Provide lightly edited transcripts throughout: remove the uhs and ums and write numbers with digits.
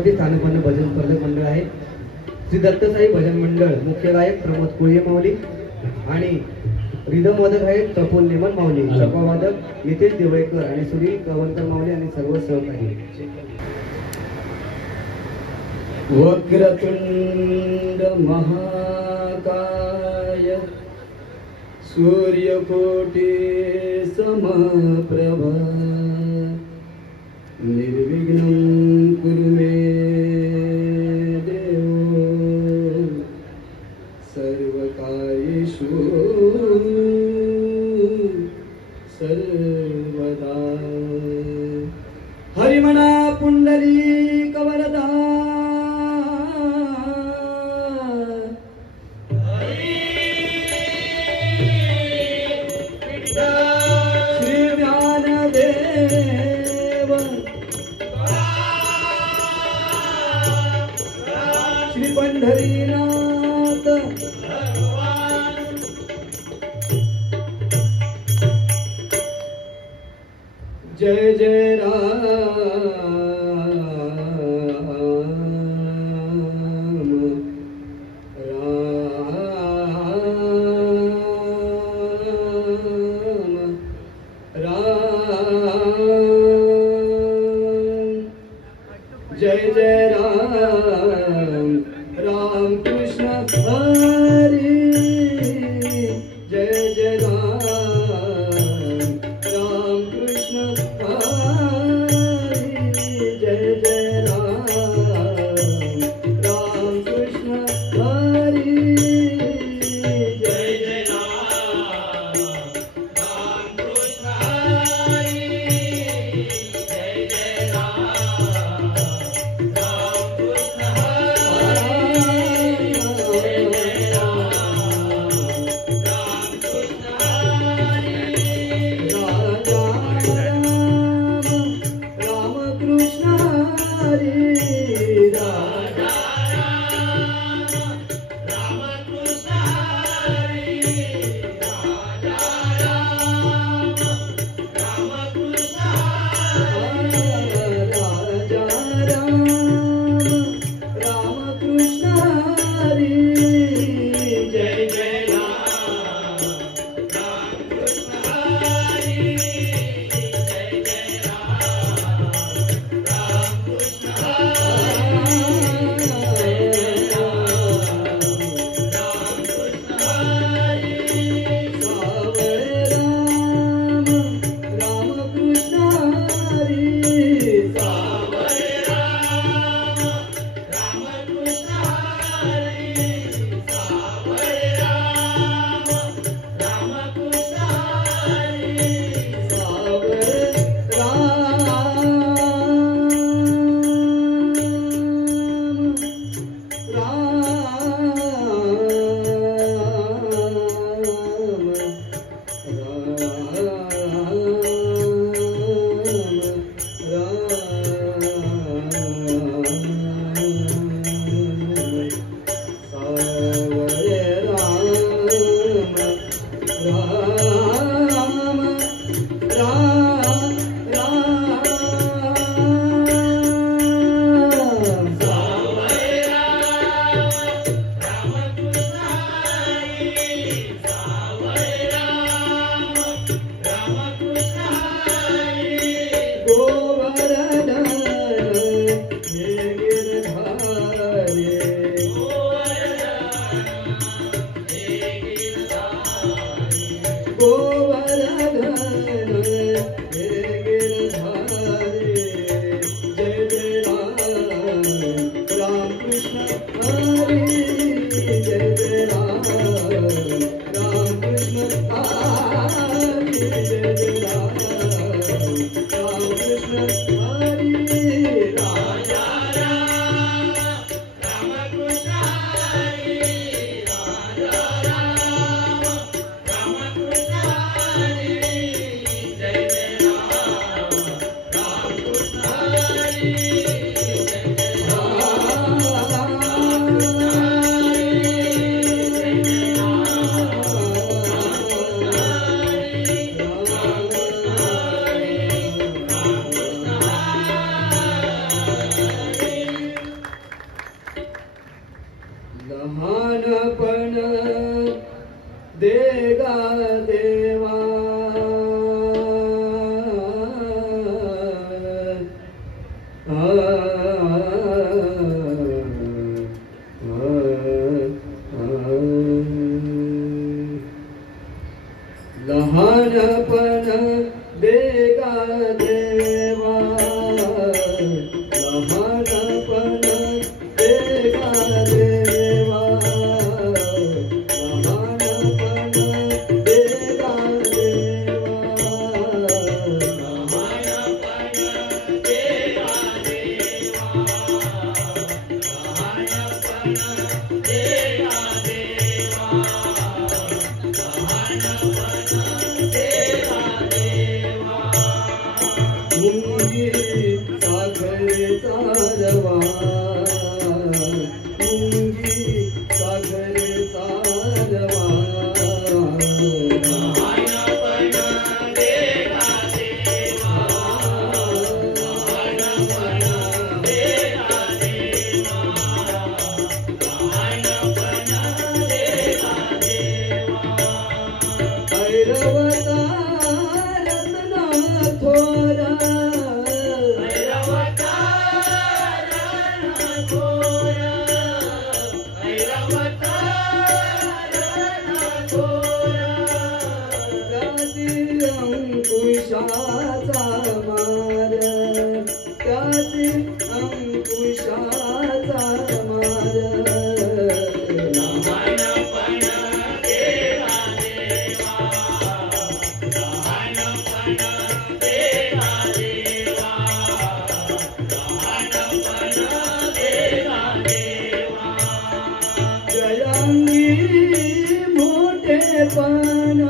सेवावृत्ती स्थानपन्न भजन स्पर्धक मंडळ आहे. श्री दत्तसाई भजन मंडळ मुख्य गायक प्रमोद कोळी माऊली आणि रिदम वादक आहेत तपोल लेमन माऊली, वादक नितेश देवळेकर आणि सुनील कवनकर माऊली आणि सर्व सहकारी. वक्रतुंड महाकाय सूर्यकोटि समप्रभा निर्विघ्नं कुरु मे देव सर्वकार्येषु सर्वदा. हरिमना पुंडलीक वरदा पंढरीनाथ जय जय राम जय जय राम राम कृष्ण हरि जय जय राम राम कृष्ण हरि जय जय राम राम कृष्ण हरि जय जय राम राम कृष्ण हरि जय जय राम राम कृष्ण देगा देवा लहानपण देगा देवा लहानपण देगा देवा लहानपण देगा देवा लहानपण देगा देवा लहानपण देगा देवा मुंगी साखरेचा रवा मुंगी साखरेचा रवा लहानपण देगा देवा लहानपण देगा देवा लहानपण देगा देवा ऐरवता रत्ना थोरा अंकुशाचा मार त्याची अंकुशाचा मार लहानपण देगा देवा लहानपण देगा देवा लहानपण देगा देवा जयांगी मोठेपण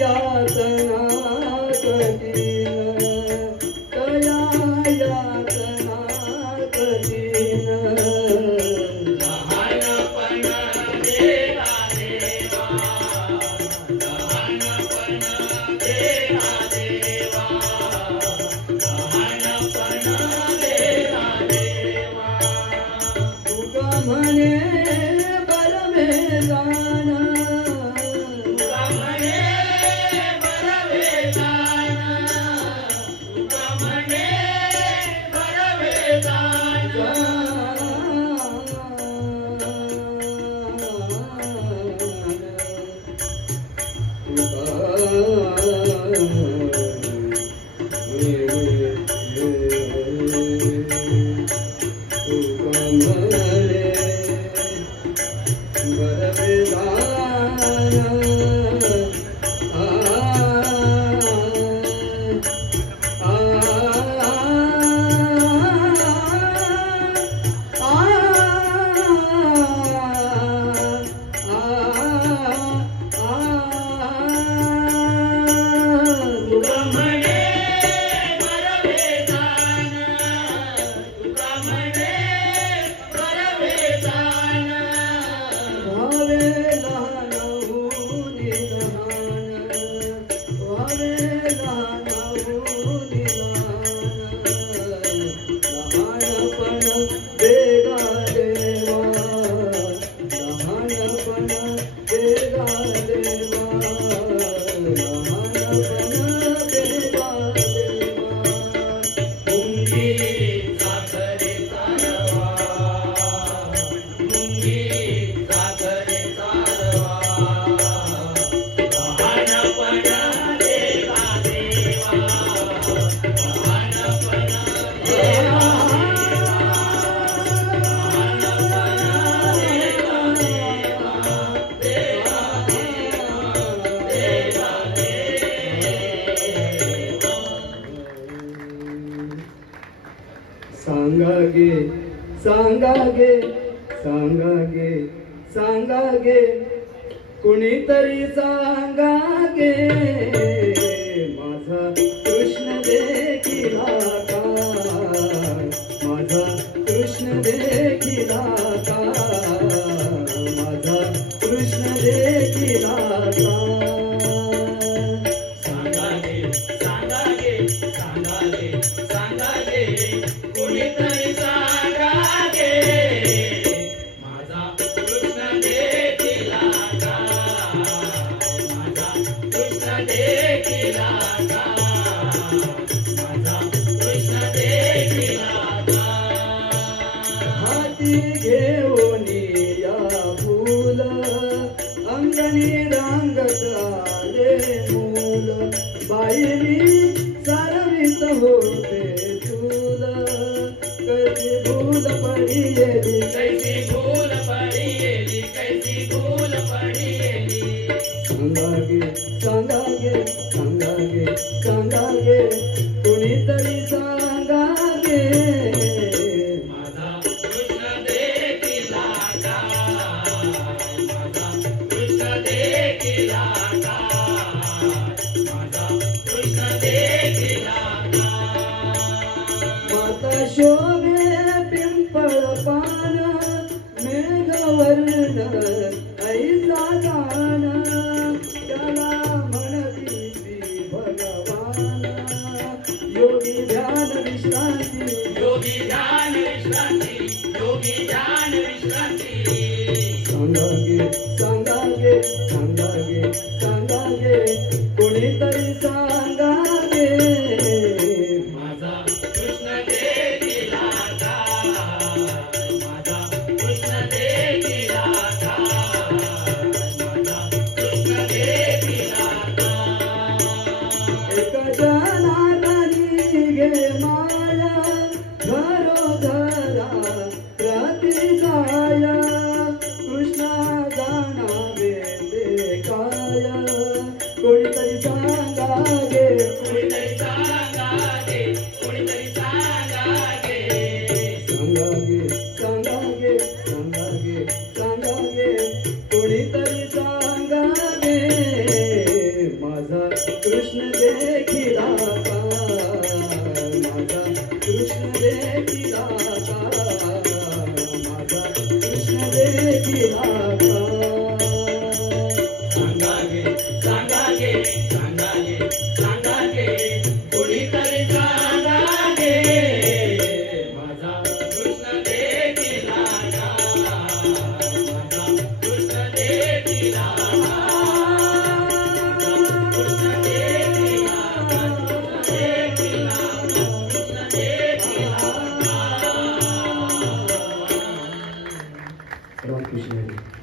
यातना कठीण तया यातना कठीण लहानपण देगा देवा लहानपण देगा देवा लहानपण देगा देवा तुका म्हणे बरमे जाणा सांगा गे सांगा गे सांगा गे सांगा गे कुणीतरी सांगा गे माझा कृष्ण देखिला का माझा कृष्ण देखिला का माझा कृष्ण देखिला का सांगा गे माझा कृष्ण देखिला का. हाती घेऊन या फूल अंगणी रांगत आले मूल बाईनी सारवीत होते चूल कैसी भूल पडियेली कैसी भूल पडियेली कैसी भूल पडियेली. सांगागे सांगागे सांगागे सांगागे कुणीतरी सांगागे माझा कृष्ण देखिला का. माझा कृष्ण देखिला का. माझा कृष्ण देखिला का. माता शोभे पिंपळ पान मेघवर्ण ऐसा गान त्याला म्हणती श्री भगवान योगी ध्यान विश्रांती योगी ध्यान विश्रांती योगी ध्यान विश्रांती. सांगागे सांगागे सांगागे सांगागे कोणीतरी सांगागे माझा कृष्ण देखिला का. माझा कृष्ण देखिला का. माझा कृष्ण देखिला का. एक जनार्दनी घे माया घरोघरा प्रति जाया कृष्णा जाणावे देखाया कोणीतरी सांगागे कोणीतरी सांगागे कोणीतरी सांगागे. सांगागे सांगागे सांगागे सांगागे कोणीतरी सांगागे माझा कृष्ण देखिला का. माझा कृष्ण देखिला का. माझा कृष्ण देखिला का. सांगागे सांगागे सांगागे सांगागे कोणीतरी सांगागे. माझा कृष्ण देखिला का. माझा कृष्ण देखिला का. कृष्ण देखिला का. कृष्ण देखिला का. कृष्ण देखिला का. रामकृष्ण हरी.